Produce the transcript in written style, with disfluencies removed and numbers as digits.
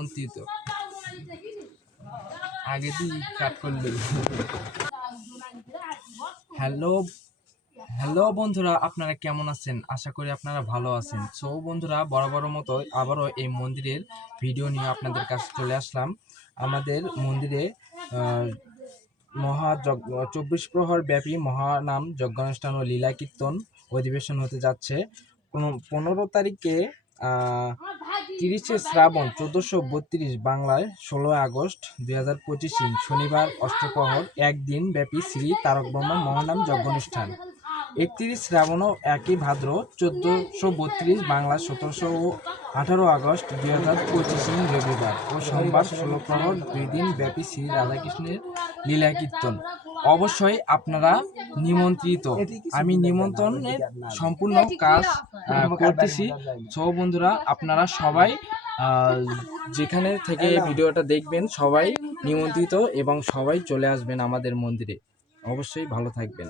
নিমন্ত্রিত। আগে তুই কাট করলি। হ্যালো হ্যালো বন্ধুরা, আপনারা কেমন আছেন? আশা করি আপনারা ভালো আছেন। সো বন্ধুরা, বরাবর মতো আবারও এই মন্দিরের ভিডিও নিয়ে আপনাদের কাছে চলে আসলাম। আমাদের মন্দিরে মহাযজ্ঞ 24 প্রহর ব্যাপী মহানাম যজ্ঞানুষ্ঠান ও লীলা কীর্তন অধিবেশন হতে যাচ্ছে। 15 তারিখে 30শে শ্রাবণ 1432 বাংলায় 16 আগস্ট 2025 শনিবার অষ্টপ্রহর একদিন ব্যাপী শ্রী তারক ব্রহ্ম মহানাম যজ্ঞানুষ্ঠান। 31 শ্রাবণ ও 1 ভাদ্র 1432 বাংলা 17 ও 18 আগস্ট 2025 রবিবার ও সোমবার 16 প্রহর 2 দিন ব্যাপী শ্রী রাধাকৃষ্ণের লীলা কীর্তন। অবশ্যই আপনারা নিমন্ত্রিত। আমি নিমন্ত্রণের সম্পূর্ণ কাজ করতেছি। সো বন্ধুরা, আপনারা সবাই যেখানে থেকে ভিডিওটা দেখবেন সবাই নিমন্ত্রিত এবং সবাই চলে আসবেন আমাদের মন্দিরে। অবশ্যই ভালো থাকবেন।